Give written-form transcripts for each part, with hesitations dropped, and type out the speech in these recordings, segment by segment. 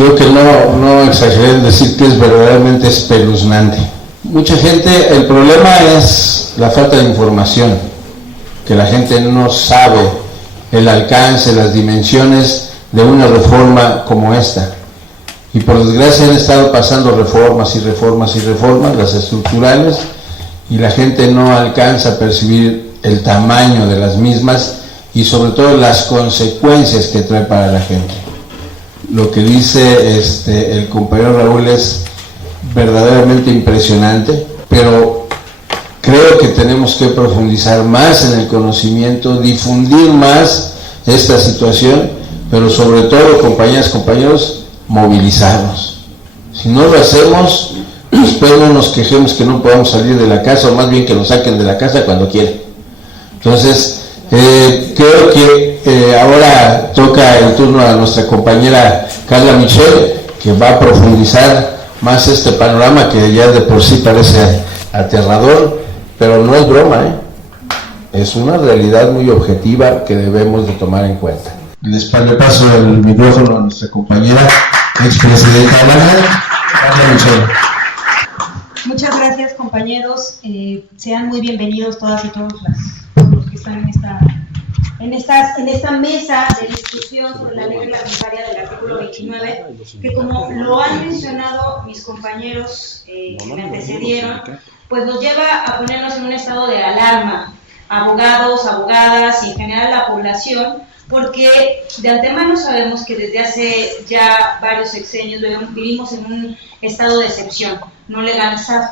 creo que no exageré en decir que es verdaderamente espeluznante. Mucha gente, el problema es la falta de información, que la gente no sabe el alcance, las dimensiones de una reforma como esta. Y por desgracia han estado pasando reformas, las estructurales, y la gente no alcanza a percibir el tamaño de las mismas y sobre todo las consecuencias que trae para la gente. Lo que dice el compañero Raúl es verdaderamente impresionante, pero creo que tenemos que profundizar más en el conocimiento, difundir más esta situación, pero sobre todo, compañeras, compañeros, movilizarnos. Si no lo hacemos, después no nos quejemos que no podamos salir de la casa, o más bien que nos saquen de la casa cuando quieran. Entonces, creo que ahora toca el turno a nuestra compañera Carla Michel, que va a profundizar más este panorama que ya de por sí parece aterrador, pero no es broma, es una realidad muy objetiva que debemos de tomar en cuenta. Le paso el micrófono a nuestra compañera expresidenta Carla Michel. Muchas gracias, compañeros. Sean muy bienvenidos todas y todos los que están en esta mesa de discusión sobre la ley reglamentaria del artículo 29, que como lo han mencionado mis compañeros que me antecedieron, pues nos lleva a ponernos en un estado de alarma, abogados, abogadas y en general la población, porque de antemano sabemos que desde hace ya varios sexenios vivimos en un estado de excepción, no legalizado.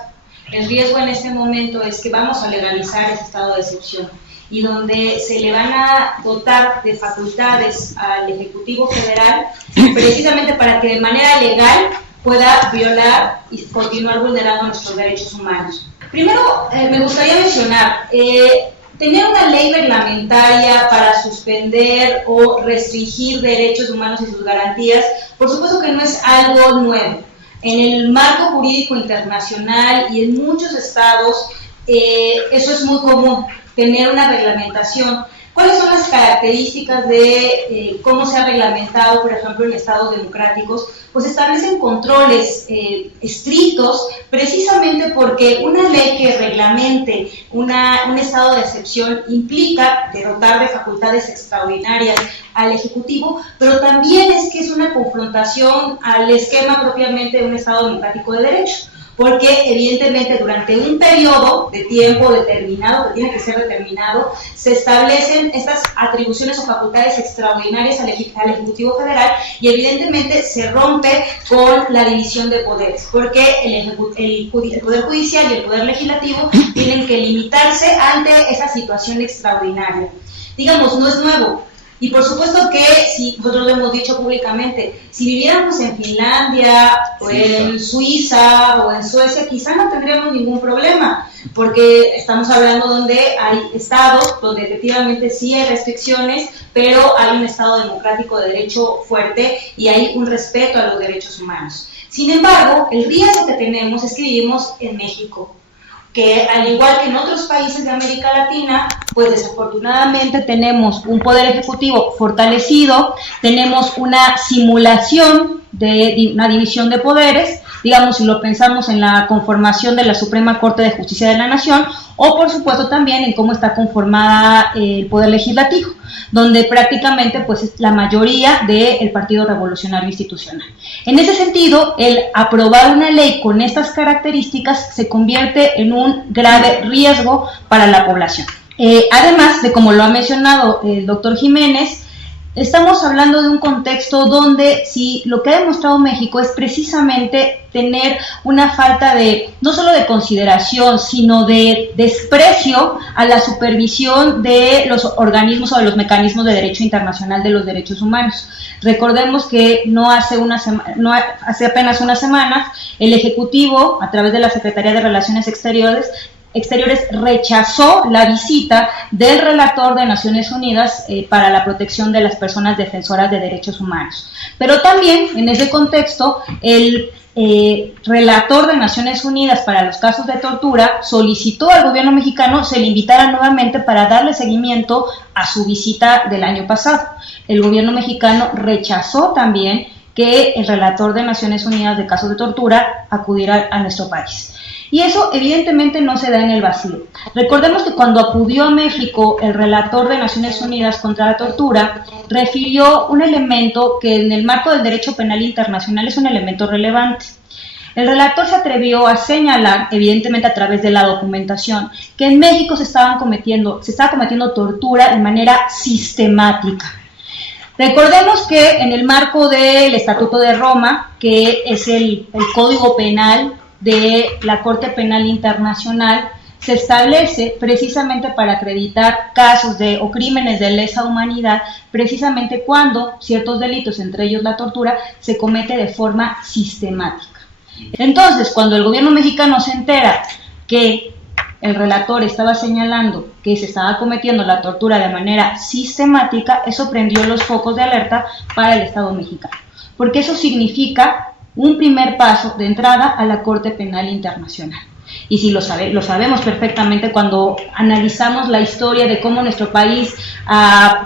El riesgo en este momento es que vamos a legalizar ese estado de excepción y donde se le van a dotar de facultades al Ejecutivo Federal precisamente para que de manera legal pueda violar y continuar vulnerando nuestros derechos humanos. Primero, me gustaría mencionar, tener una ley reglamentaria para suspender o restringir derechos humanos y sus garantías, por supuesto que no es algo nuevo. En el marco jurídico internacional y en muchos estados, eso es muy común, tener una reglamentación. ¿Cuáles son las características de cómo se ha reglamentado, por ejemplo, en estados democráticos? Pues establecen controles estrictos, precisamente porque una ley que reglamente un estado de excepción implica dotar de facultades extraordinarias al Ejecutivo, pero también es que es una confrontación al esquema propiamente de un estado democrático de derecho, porque evidentemente durante un periodo de tiempo determinado, que tiene que ser determinado, se establecen estas atribuciones o facultades extraordinarias al Ejecutivo Federal y evidentemente se rompe con la división de poderes, porque el Poder Judicial y el Poder Legislativo tienen que limitarse ante esa situación extraordinaria. Digamos, no es nuevo. Y por supuesto que, si nosotros lo hemos dicho públicamente, si viviéramos en Finlandia, o en Suiza, o en Suecia, quizá no tendríamos ningún problema, porque estamos hablando donde hay estados donde efectivamente sí hay restricciones, pero hay un estado democrático de derecho fuerte y hay un respeto a los derechos humanos. Sin embargo, el riesgo que tenemos es que vivimos en México, que al igual que en otros países de América Latina, pues desafortunadamente tenemos un poder ejecutivo fortalecido, tenemos una simulación de una división de poderes, digamos, si lo pensamos en la conformación de la Suprema Corte de Justicia de la Nación, o por supuesto también en cómo está conformada el Poder Legislativo, donde prácticamente pues es la mayoría del Partido Revolucionario Institucional. En ese sentido, el aprobar una ley con estas características se convierte en un grave riesgo para la población. Además de, como lo ha mencionado el doctor Jiménez, estamos hablando de un contexto donde si lo que ha demostrado México es precisamente tener una falta de, no solo de consideración, sino de desprecio a la supervisión de los organismos o de los mecanismos de derecho internacional de los derechos humanos. Recordemos que hace apenas unas semanas, el Ejecutivo, a través de la Secretaría de Relaciones Exteriores, rechazó la visita del relator de Naciones Unidas para la protección de las personas defensoras de derechos humanos. Pero también, en ese contexto, el relator de Naciones Unidas para los casos de tortura solicitó al gobierno mexicano se le invitara nuevamente para darle seguimiento a su visita del año pasado. El gobierno mexicano rechazó también que el relator de Naciones Unidas de casos de tortura acudiera a nuestro país. Y eso evidentemente no se da en el vacío. Recordemos que cuando acudió a México el relator de Naciones Unidas contra la tortura, refirió un elemento que en el marco del derecho penal internacional es un elemento relevante. El relator se atrevió a señalar, evidentemente a través de la documentación, que en México se estaba cometiendo tortura de manera sistemática. Recordemos que en el marco del Estatuto de Roma, que es el Código Penal de la Corte Penal Internacional, se establece precisamente para acreditar casos o crímenes de lesa humanidad, precisamente cuando ciertos delitos, entre ellos la tortura, se comete de forma sistemática. Entonces, cuando el gobierno mexicano se entera que el relator estaba señalando que se estaba cometiendo la tortura de manera sistemática, eso prendió los focos de alerta para el Estado mexicano, porque eso significa un primer paso de entrada a la Corte Penal Internacional. Y si lo sabemos perfectamente cuando analizamos la historia de cómo nuestro país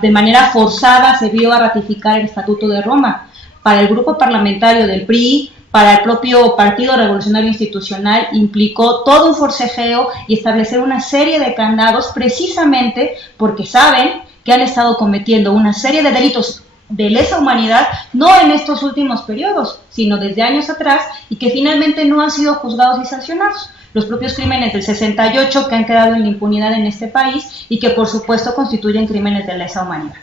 de manera forzada se vio a ratificar el Estatuto de Roma. Para el grupo parlamentario del PRI, para el propio Partido Revolucionario Institucional, implicó todo un forcejeo y establecer una serie de candados precisamente porque saben que han estado cometiendo una serie de delitos de lesa humanidad, no en estos últimos periodos, sino desde años atrás, y que finalmente no han sido juzgados y sancionados. Los propios crímenes del 68 que han quedado en la impunidad en este país y que por supuesto constituyen crímenes de lesa humanidad.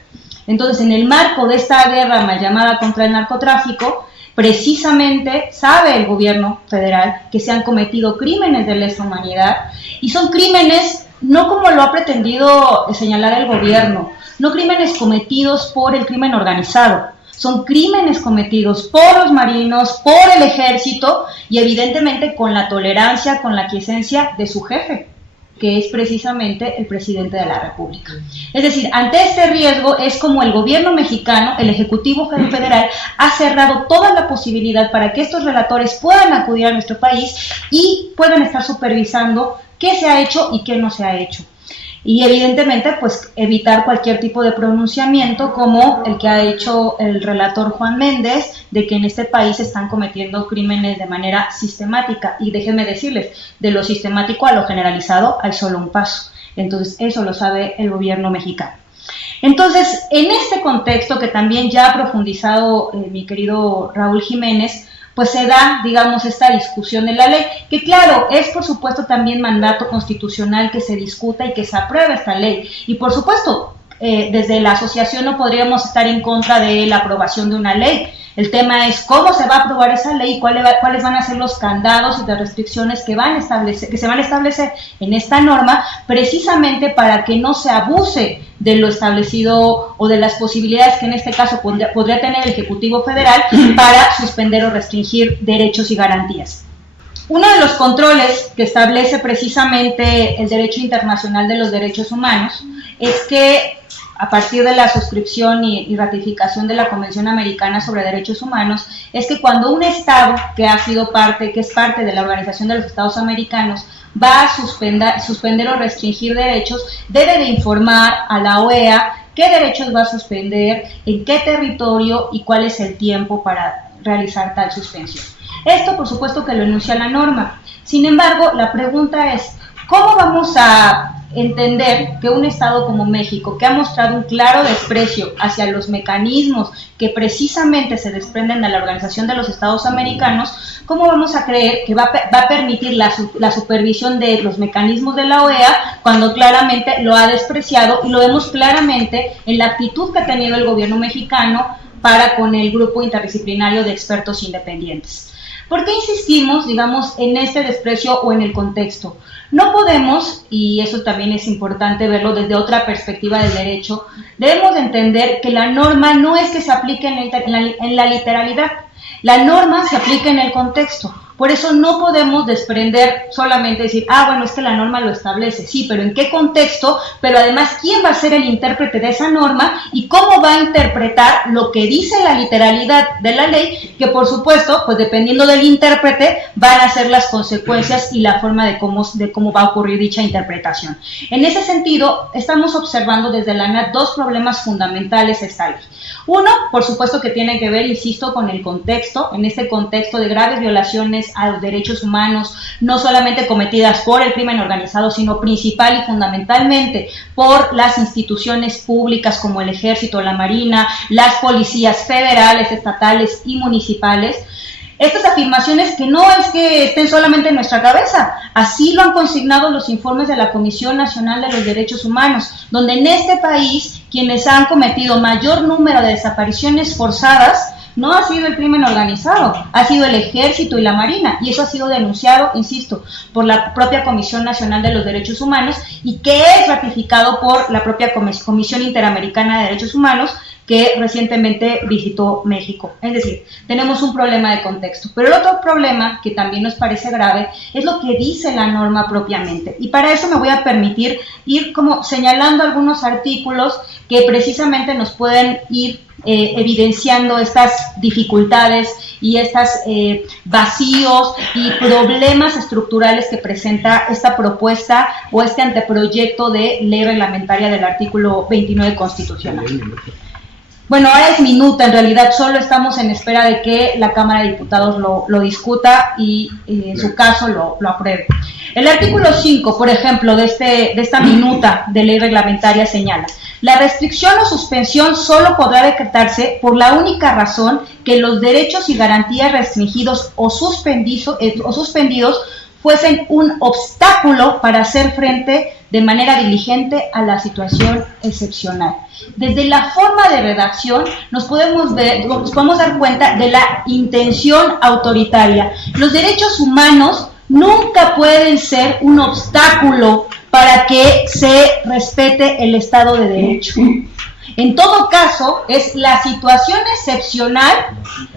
Entonces, en el marco de esta guerra mal llamada contra el narcotráfico, precisamente sabe el gobierno federal que se han cometido crímenes de lesa humanidad, y son crímenes no como lo ha pretendido señalar el gobierno, no crímenes cometidos por el crimen organizado, son crímenes cometidos por los marinos, por el ejército y evidentemente con la tolerancia, con la aquiescencia de su jefe, que es precisamente el presidente de la República. Es decir, ante este riesgo es como el gobierno mexicano, el Ejecutivo Federal, ha cerrado toda la posibilidad para que estos relatores puedan acudir a nuestro país y puedan estar supervisando qué se ha hecho y qué no se ha hecho. Y evidentemente, pues evitar cualquier tipo de pronunciamiento como el que ha hecho el relator Juan Méndez, de que en este país se están cometiendo crímenes de manera sistemática. Y déjenme decirles, de lo sistemático a lo generalizado hay solo un paso. Entonces, eso lo sabe el gobierno mexicano. Entonces, en este contexto que también ya ha profundizado mi querido Raúl Jiménez, pues se da, digamos, esta discusión de la ley, que claro, es por supuesto también mandato constitucional que se discuta y que se apruebe esta ley. Y por supuesto, desde la asociación no podríamos estar en contra de la aprobación de una ley. El tema es cómo se va a aprobar esa ley y cuáles van a ser los candados y las restricciones que se van a establecer en esta norma, precisamente para que no se abuse de lo establecido o de las posibilidades que en este caso podría tener el Ejecutivo Federal para suspender o restringir derechos y garantías. Uno de los controles que establece precisamente el derecho internacional de los derechos humanos es que a partir de la suscripción y ratificación de la Convención Americana sobre Derechos Humanos, es que cuando un Estado que es parte de la Organización de los Estados Americanos, va a suspender o restringir derechos, debe de informar a la OEA qué derechos va a suspender, en qué territorio y cuál es el tiempo para realizar tal suspensión. Esto, por supuesto, que lo enuncia la norma. Sin embargo, la pregunta es, ¿cómo vamos a entender que un Estado como México, que ha mostrado un claro desprecio hacia los mecanismos que precisamente se desprenden de la Organización de los Estados Americanos, cómo vamos a creer que va a permitir la supervisión de los mecanismos de la OEA cuando claramente lo ha despreciado, y lo vemos claramente en la actitud que ha tenido el gobierno mexicano para con el grupo interdisciplinario de expertos independientes? ¿Por qué insistimos, digamos, en este desprecio o en el contexto? No podemos, y eso también es importante verlo desde otra perspectiva del derecho, debemos de entender que la norma no es que se aplique en la literalidad, la norma se aplica en el contexto. Por eso no podemos desprender solamente decir, bueno, es que la norma lo establece, sí, pero ¿en qué contexto? Pero además, ¿quién va a ser el intérprete de esa norma? ¿Y cómo va a interpretar lo que dice la literalidad de la ley? Que por supuesto, pues dependiendo del intérprete, van a ser las consecuencias y la forma de cómo va a ocurrir dicha interpretación. En ese sentido, estamos observando desde la ANAT dos problemas fundamentales a esta ley. Uno, por supuesto que tiene que ver, insisto, con el contexto, en este contexto de graves violaciones a los derechos humanos, no solamente cometidas por el crimen organizado, sino principal y fundamentalmente por las instituciones públicas como el Ejército, la Marina, las policías federales, estatales y municipales. Estas afirmaciones que no es que estén solamente en nuestra cabeza, así lo han consignado los informes de la Comisión Nacional de los Derechos Humanos, donde en este país quienes han cometido mayor número de desapariciones forzadas no ha sido el crimen organizado, ha sido el Ejército y la Marina, y eso ha sido denunciado, insisto, por la propia Comisión Nacional de los Derechos Humanos y que es ratificado por la propia Comisión Interamericana de Derechos Humanos, que recientemente visitó México. Es decir, tenemos un problema de contexto. Pero el otro problema, que también nos parece grave, es lo que dice la norma propiamente. Y para eso me voy a permitir ir como señalando algunos artículos que precisamente nos pueden ir evidenciando estas dificultades y estos vacíos y problemas estructurales que presenta esta propuesta o este anteproyecto de ley reglamentaria del artículo 29 constitucional. Bueno, ahora es minuta, en realidad solo estamos en espera de que la Cámara de Diputados lo discuta y en su caso lo apruebe. El artículo 5, por ejemplo, de esta minuta de ley reglamentaria señala: la restricción o suspensión solo podrá decretarse por la única razón que los derechos y garantías restringidos o suspendidos fuesen un obstáculo para hacer frente de manera diligente a la situación excepcional. Desde la forma de redacción nos podemos dar cuenta de la intención autoritaria. Los derechos humanos nunca pueden ser un obstáculo para que se respete el Estado de Derecho. En todo caso, es la situación excepcional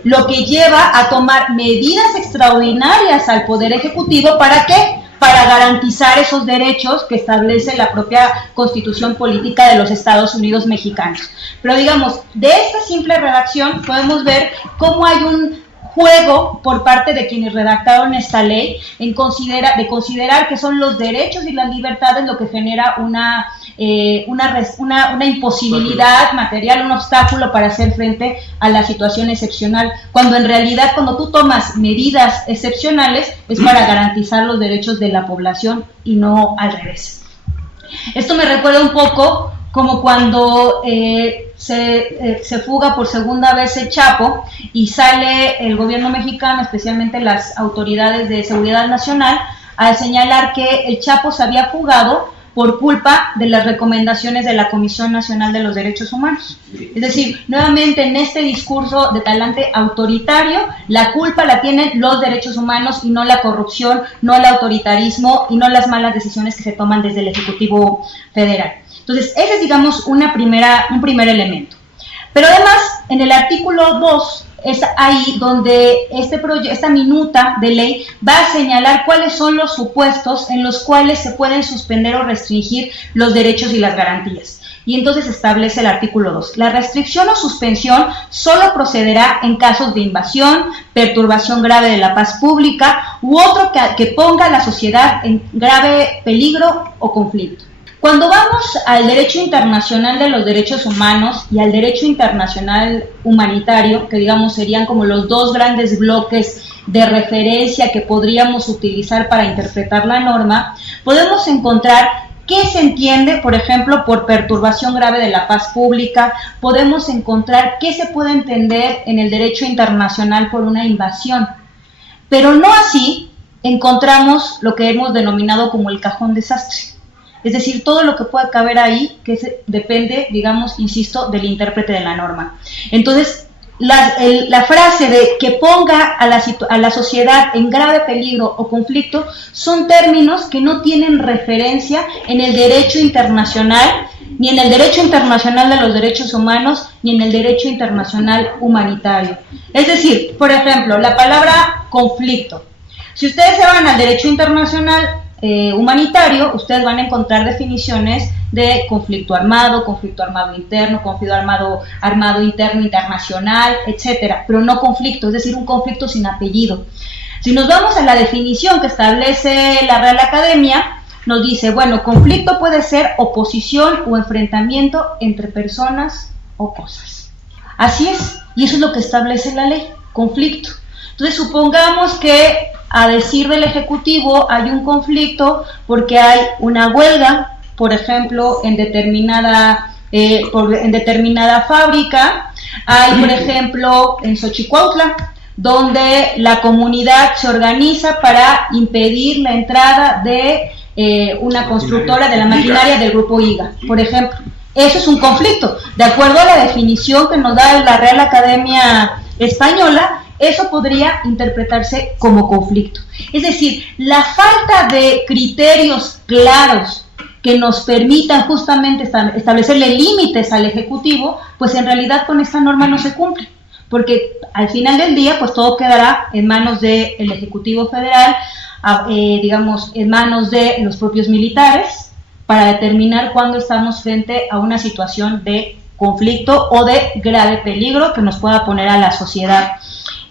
lo que lleva a tomar medidas extraordinarias al Poder Ejecutivo. ¿Para qué? Para garantizar esos derechos que establece la propia Constitución Política de los Estados Unidos Mexicanos. Pero digamos, de esta simple redacción podemos ver cómo hay un juego por parte de quienes redactaron esta ley de considerar que son los derechos y las libertades lo que genera una imposibilidad material, un obstáculo para hacer frente a la situación excepcional, cuando en realidad cuando tú tomas medidas excepcionales es para garantizar los derechos de la población y no al revés. Esto me recuerda un poco como cuando se fuga por segunda vez el Chapo y sale el gobierno mexicano, especialmente las autoridades de seguridad nacional, a señalar que el Chapo se había fugado por culpa de las recomendaciones de la Comisión Nacional de los Derechos Humanos. Es decir, nuevamente en este discurso de talante autoritario, la culpa la tienen los derechos humanos y no la corrupción, no el autoritarismo y no las malas decisiones que se toman desde el Ejecutivo Federal. Entonces, ese es, digamos, un primer elemento. Pero además, en el artículo 2, es ahí donde esta minuta de ley va a señalar cuáles son los supuestos en los cuales se pueden suspender o restringir los derechos y las garantías. Y entonces establece el artículo 2. La restricción o suspensión solo procederá en casos de invasión, perturbación grave de la paz pública u otro que ponga a la sociedad en grave peligro o conflicto. Cuando vamos al derecho internacional de los derechos humanos y al derecho internacional humanitario, que digamos serían como los dos grandes bloques de referencia que podríamos utilizar para interpretar la norma, podemos encontrar qué se entiende, por ejemplo, por perturbación grave de la paz pública, podemos encontrar qué se puede entender en el derecho internacional por una invasión, pero no así encontramos lo que hemos denominado como el cajón desastre. Es decir, todo lo que pueda caber ahí, que depende, digamos, insisto, del intérprete de la norma. Entonces, la frase de que ponga a la sociedad en grave peligro o conflicto son términos que no tienen referencia en el derecho internacional, ni en el derecho internacional de los derechos humanos, ni en el derecho internacional humanitario. Es decir, por ejemplo, la palabra conflicto. Si ustedes se van al derecho internacional humanitario, ustedes van a encontrar definiciones de conflicto armado interno, conflicto armado interno internacional, etcétera, pero no conflicto, es decir, un conflicto sin apellido. Si nos vamos a la definición que establece la Real Academia, nos dice, bueno, conflicto puede ser oposición o enfrentamiento entre personas o cosas. Así es, y eso es lo que establece la ley, conflicto. Entonces, supongamos que, a decir del Ejecutivo, hay un conflicto porque hay una huelga, por ejemplo, en determinada fábrica. Hay, por ejemplo, en Xochicuautla, donde la comunidad se organiza para impedir la entrada de una constructora de la maquinaria del grupo IGA, por ejemplo. Eso es un conflicto. De acuerdo a la definición que nos da la Real Academia Española, eso podría interpretarse como conflicto. Es decir, la falta de criterios claros que nos permitan justamente establecerle límites al Ejecutivo, pues en realidad con esta norma no se cumple, porque al final del día pues todo quedará en manos del Ejecutivo Federal, digamos en manos de los propios militares, para determinar cuándo estamos frente a una situación de conflicto o de grave peligro que nos pueda poner a la sociedad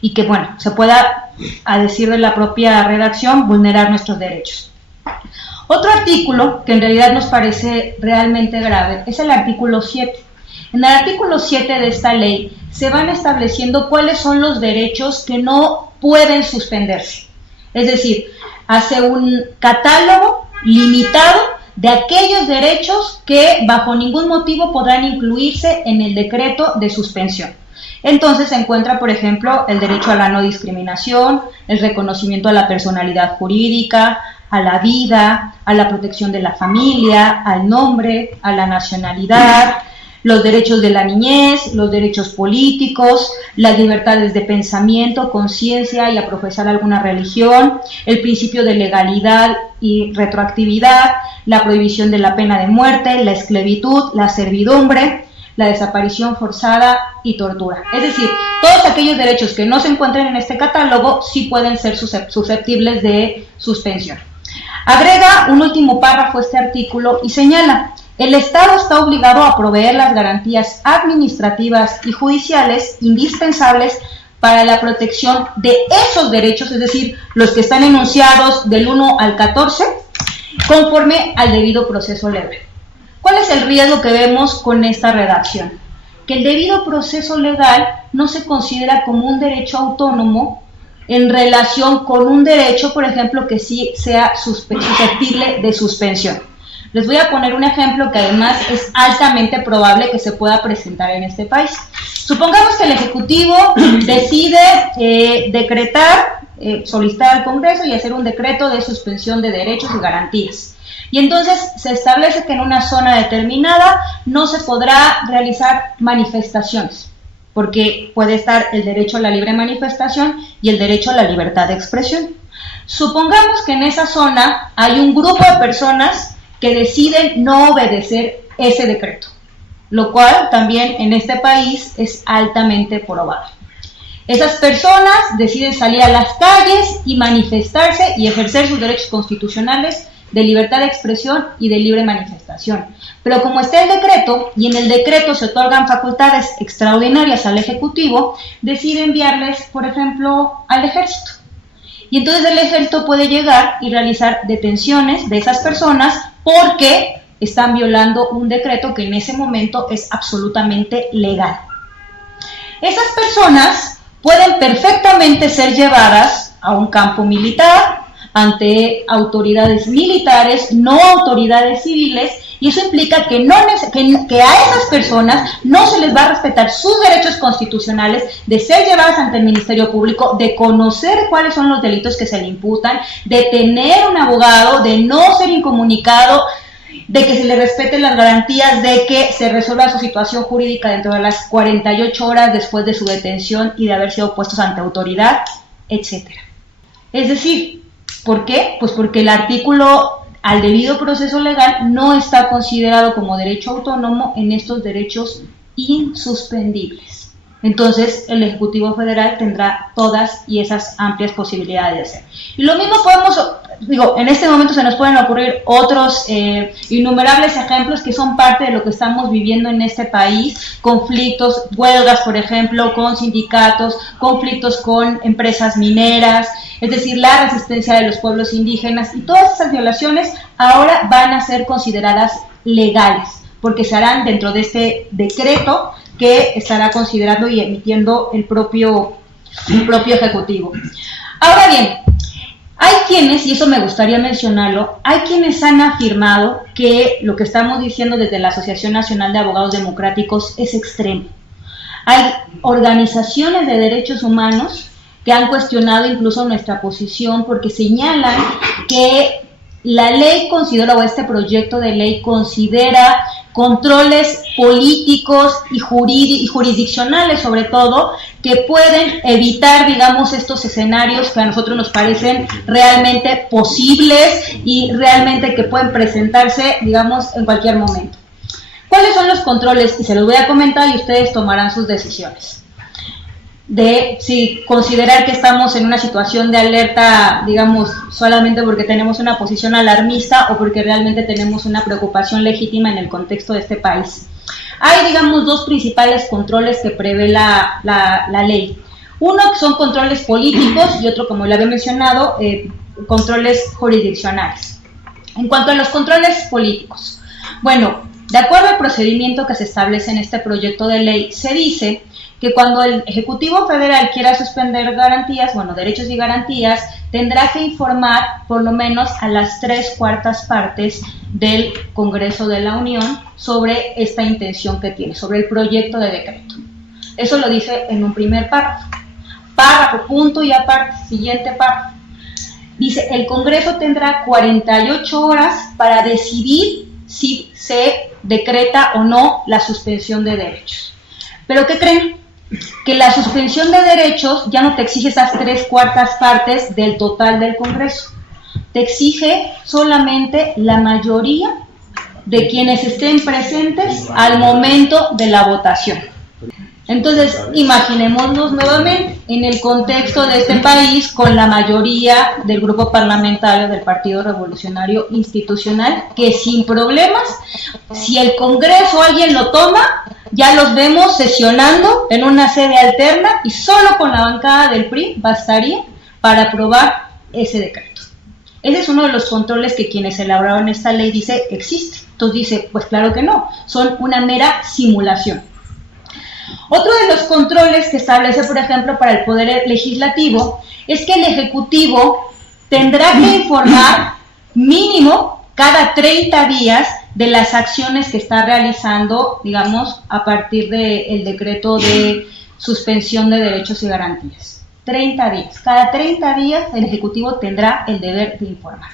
y que, bueno, se pueda, a decir de la propia redacción, vulnerar nuestros derechos. Otro artículo que en realidad nos parece realmente grave es el artículo 7. En el artículo 7 de esta ley se van estableciendo cuáles son los derechos que no pueden suspenderse. Es decir, hace un catálogo limitado de aquellos derechos que bajo ningún motivo podrán incluirse en el decreto de suspensión. Entonces se encuentra, por ejemplo, el derecho a la no discriminación, el reconocimiento a la personalidad jurídica, a la vida, a la protección de la familia, al nombre, a la nacionalidad, los derechos de la niñez, los derechos políticos, las libertades de pensamiento, conciencia y a profesar alguna religión, el principio de legalidad y retroactividad, la prohibición de la pena de muerte, la esclavitud, la servidumbre, la desaparición forzada y tortura. Es decir, todos aquellos derechos que no se encuentren en este catálogo sí pueden ser susceptibles de suspensión. Agrega un último párrafo este artículo y señala: el Estado está obligado a proveer las garantías administrativas y judiciales indispensables para la protección de esos derechos, es decir, los que están enunciados del 1 al 14, conforme al debido proceso legal. ¿Cuál es el riesgo que vemos con esta redacción? Que el debido proceso legal no se considera como un derecho autónomo en relación con un derecho, por ejemplo, que sí sea susceptible de suspensión. Les voy a poner un ejemplo que además es altamente probable que se pueda presentar en este país. Supongamos que el Ejecutivo decide solicitar al Congreso y hacer un decreto de suspensión de derechos y garantías. Y entonces se establece que en una zona determinada no se podrá realizar manifestaciones, porque puede estar el derecho a la libre manifestación y el derecho a la libertad de expresión. Supongamos que en esa zona hay un grupo de personas que deciden no obedecer ese decreto, lo cual también en este país es altamente probable. Esas personas deciden salir a las calles y manifestarse y ejercer sus derechos constitucionales de libertad de expresión y de libre manifestación. Pero como está el decreto, y en el decreto se otorgan facultades extraordinarias al Ejecutivo, decide enviarles, por ejemplo, al Ejército. Y entonces el Ejército puede llegar y realizar detenciones de esas personas porque están violando un decreto que en ese momento es absolutamente legal. Esas personas pueden perfectamente ser llevadas a un campo militar, ante autoridades militares, no autoridades civiles, y eso implica que a esas personas no se les va a respetar sus derechos constitucionales de ser llevadas ante el Ministerio Público, de conocer cuáles son los delitos que se le imputan, de tener un abogado, de no ser incomunicado, de que se le respeten las garantías de que se resuelva su situación jurídica dentro de las 48 horas después de su detención y de haber sido puestos ante autoridad, etc. Es decir, ¿por qué? Pues porque el artículo al debido proceso legal no está considerado como derecho autónomo en estos derechos insuspendibles. Entonces, el Ejecutivo Federal tendrá todas y esas amplias posibilidades de hacer. Y lo mismo en este momento se nos pueden ocurrir otros innumerables ejemplos que son parte de lo que estamos viviendo en este país, conflictos, huelgas, por ejemplo, con sindicatos, conflictos con empresas mineras, es decir, la resistencia de los pueblos indígenas, y todas esas violaciones ahora van a ser consideradas legales, porque se harán dentro de este decreto que estará considerando y emitiendo el propio Ejecutivo. Ahora bien, hay quienes, y eso me gustaría mencionarlo, hay quienes han afirmado que lo que estamos diciendo desde la Asociación Nacional de Abogados Democráticos es extremo. Hay organizaciones de derechos humanos que han cuestionado incluso nuestra posición porque señalan que la ley considera, o este proyecto de ley considera controles políticos y jurisdiccionales sobre todo, que pueden evitar, digamos, estos escenarios que a nosotros nos parecen realmente posibles y realmente que pueden presentarse, digamos, en cualquier momento. ¿Cuáles son los controles? Y se los voy a comentar y ustedes tomarán sus decisiones. De si considerar que estamos en una situación de alerta, digamos, solamente porque tenemos una posición alarmista o porque realmente tenemos una preocupación legítima en el contexto de este país. Hay, digamos, dos principales controles que prevé la ley. Uno que son controles políticos y otro, como le había mencionado, controles jurisdiccionales. En cuanto a los controles políticos, bueno, de acuerdo al procedimiento que se establece en este proyecto de ley, se dice que cuando el Ejecutivo Federal quiera suspender garantías, bueno, derechos y garantías, tendrá que informar por lo menos a las 3/4 partes del Congreso de la Unión sobre esta intención que tiene, sobre el proyecto de decreto. Eso lo dice en un primer párrafo. Párrafo, punto y aparte, siguiente párrafo. Dice, el Congreso tendrá 48 horas para decidir si se decreta o no la suspensión de derechos. ¿Pero qué creen? Que la suspensión de derechos ya no te exige esas 3/4 partes del total del Congreso. Te exige solamente la mayoría de quienes estén presentes al momento de la votación. Entonces, imaginémonos nuevamente en el contexto de este país con la mayoría del grupo parlamentario del Partido Revolucionario Institucional, que sin problemas, si el Congreso alguien lo toma, ya los vemos sesionando en una sede alterna y solo con la bancada del PRI bastaría para aprobar ese decreto. Ese es uno de los controles que quienes elaboraron esta ley dice existe. Entonces dice, pues claro que no, son una mera simulación. Otro de los controles que establece, por ejemplo, para el Poder Legislativo es que el Ejecutivo tendrá que informar mínimo cada 30 días de las acciones que está realizando, digamos, a partir del decreto de suspensión de derechos y garantías. 30 días. Cada 30 días el Ejecutivo tendrá el deber de informar.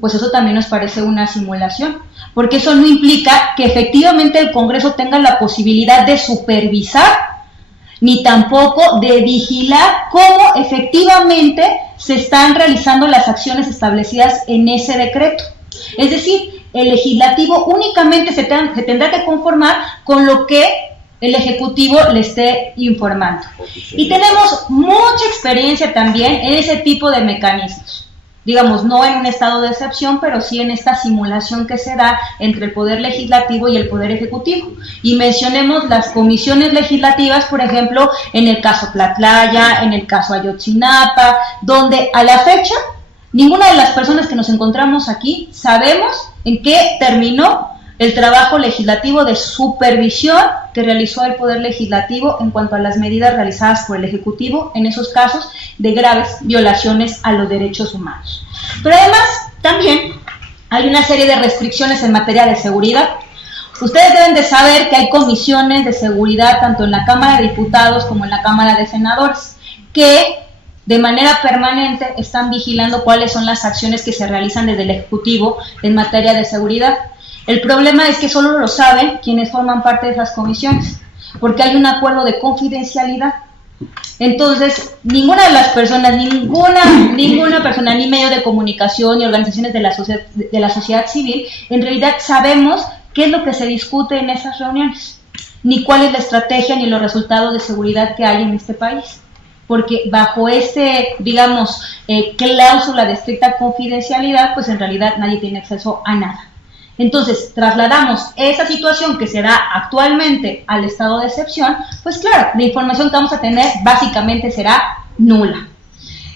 Pues eso también nos parece una simulación, porque eso no implica que efectivamente el Congreso tenga la posibilidad de supervisar, ni tampoco de vigilar cómo efectivamente se están realizando las acciones establecidas en ese decreto. Es decir, el legislativo únicamente se tendrá que conformar con lo que el Ejecutivo le esté informando. Y tenemos mucha experiencia también en ese tipo de mecanismos. Digamos, no en un estado de excepción, pero sí en esta simulación que se da entre el Poder Legislativo y el Poder Ejecutivo. Y mencionemos las comisiones legislativas, por ejemplo, en el caso Tlatlaya, en el caso Ayotzinapa, donde a la fecha ninguna de las personas que nos encontramos aquí sabemos en qué terminó el trabajo legislativo de supervisión que realizó el Poder Legislativo en cuanto a las medidas realizadas por el Ejecutivo en esos casos de graves violaciones a los derechos humanos. Pero además, también hay una serie de restricciones en materia de seguridad. Ustedes deben de saber que hay comisiones de seguridad tanto en la Cámara de Diputados como en la Cámara de Senadores, que de manera permanente están vigilando cuáles son las acciones que se realizan desde el Ejecutivo en materia de seguridad. El problema es que solo lo saben quienes forman parte de esas comisiones, porque hay un acuerdo de confidencialidad. Entonces, ninguna de las personas, ninguna persona, ni medio de comunicación, ni organizaciones de la sociedad civil, en realidad sabemos qué es lo que se discute en esas reuniones, ni cuál es la estrategia, ni los resultados de seguridad que hay en este país. Porque bajo digamos, cláusula de estricta confidencialidad, pues en realidad nadie tiene acceso a nada. Entonces, trasladamos esa situación que se da actualmente al estado de excepción, pues claro, la información que vamos a tener básicamente será nula.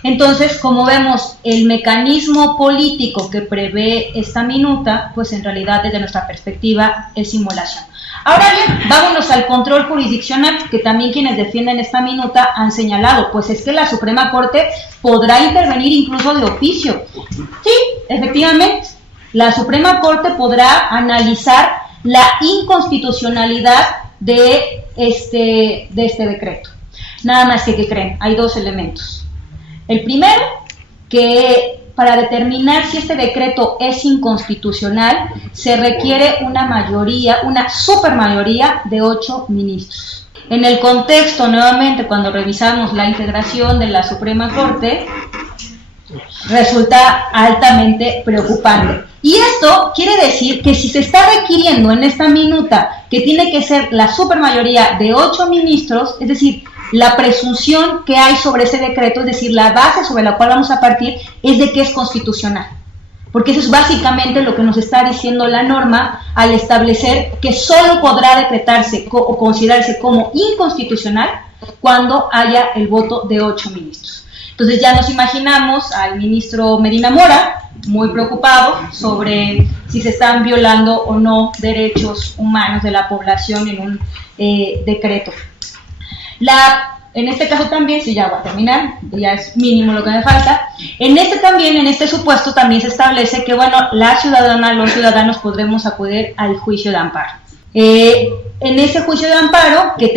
Entonces, como vemos, el mecanismo político que prevé esta minuta, pues en realidad desde nuestra perspectiva es simulación. Ahora bien, vámonos al control jurisdiccional, que también quienes defienden esta minuta han señalado, pues es que la Suprema Corte podrá intervenir incluso de oficio. Sí, efectivamente, la Suprema Corte podrá analizar la inconstitucionalidad de este decreto. Nada más que, ¿qué creen? Hay dos elementos. El primero, que para determinar si este decreto es inconstitucional, se requiere una mayoría, una supermayoría de 8 ministros. En el contexto, nuevamente, cuando revisamos la integración de la Suprema Corte, resulta altamente preocupante. Y esto quiere decir que si se está requiriendo en esta minuta que tiene que ser la supermayoría de 8 ministros, es decir, la presunción que hay sobre ese decreto, es decir, la base sobre la cual vamos a partir, es de que es constitucional. Porque eso es básicamente lo que nos está diciendo la norma al establecer que solo podrá decretarse o considerarse como inconstitucional cuando haya el voto de 8 ministros. Entonces ya nos imaginamos al ministro Medina Mora muy preocupado sobre si se están violando o no derechos humanos de la población en un decreto. En este caso también, si ya va a terminar, ya es mínimo lo que me falta, en este supuesto también se establece que, bueno, la ciudadana, los ciudadanos podremos acudir al juicio de amparo. En ese juicio de amparo, que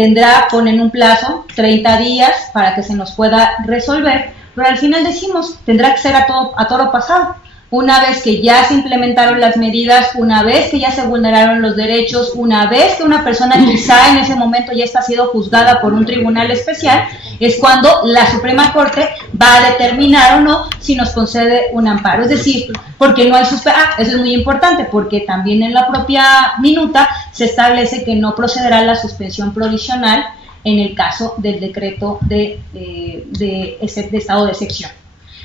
ponen un plazo, 30 días, para que se nos pueda resolver, pero al final decimos, tendrá que ser a toro pasado. Una vez que ya se implementaron las medidas, una vez que ya se vulneraron los derechos, una vez que una persona quizá en ese momento ya está siendo juzgada por un tribunal especial, es cuando la Suprema Corte va a determinar o no si nos concede un amparo. Es decir, porque no hay eso es muy importante, porque también en la propia minuta se establece que no procederá la suspensión provisional en el caso del decreto de estado de excepción.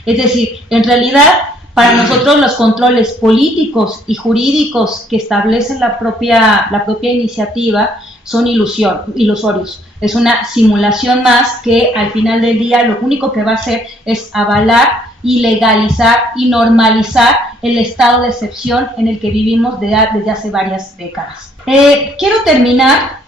Es decir, en realidad, para nosotros los controles políticos y jurídicos que establece la propia iniciativa son ilusorios. Es una simulación más que al final del día lo único que va a hacer es avalar y legalizar y normalizar el estado de excepción en el que vivimos desde hace varias décadas. Quiero terminar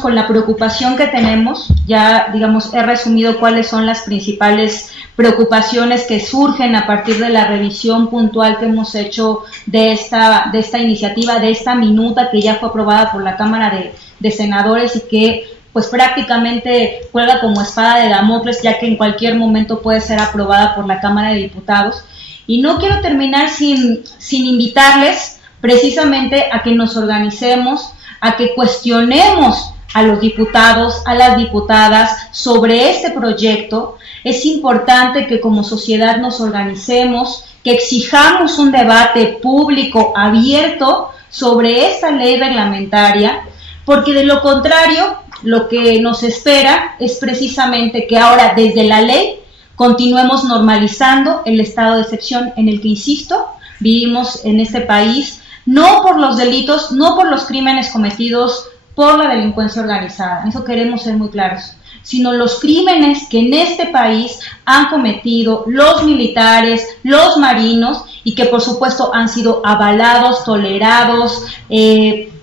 con la preocupación que tenemos. Ya, he resumido cuáles son las principales preocupaciones que surgen a partir de la revisión puntual que hemos hecho de esta iniciativa, de esta minuta que ya fue aprobada por la Cámara de Senadores y que pues prácticamente cuelga como espada de Damocles, ya que en cualquier momento puede ser aprobada por la Cámara de Diputados. Y no quiero terminar sin invitarles precisamente a que nos organicemos, a que cuestionemos a los diputados, a las diputadas sobre este proyecto. Es importante que como sociedad nos organicemos, que exijamos un debate público abierto sobre esta ley reglamentaria, porque de lo contrario, lo que nos espera es precisamente que ahora desde la ley continuemos normalizando el estado de excepción en el que, insisto, vivimos en este país, no por los delitos, no por los crímenes cometidos por la delincuencia organizada, eso queremos ser muy claros, sino los crímenes que en este país han cometido los militares, los marinos, y que por supuesto han sido avalados, tolerados,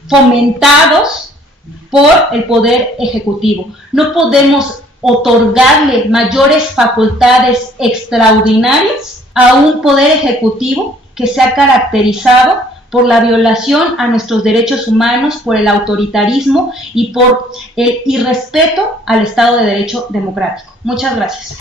fomentados por el Poder Ejecutivo. No podemos otorgarle mayores facultades extraordinarias a un Poder Ejecutivo que se ha caracterizado por la violación a nuestros derechos humanos, por el autoritarismo y por el irrespeto al Estado de Derecho democrático. Muchas gracias.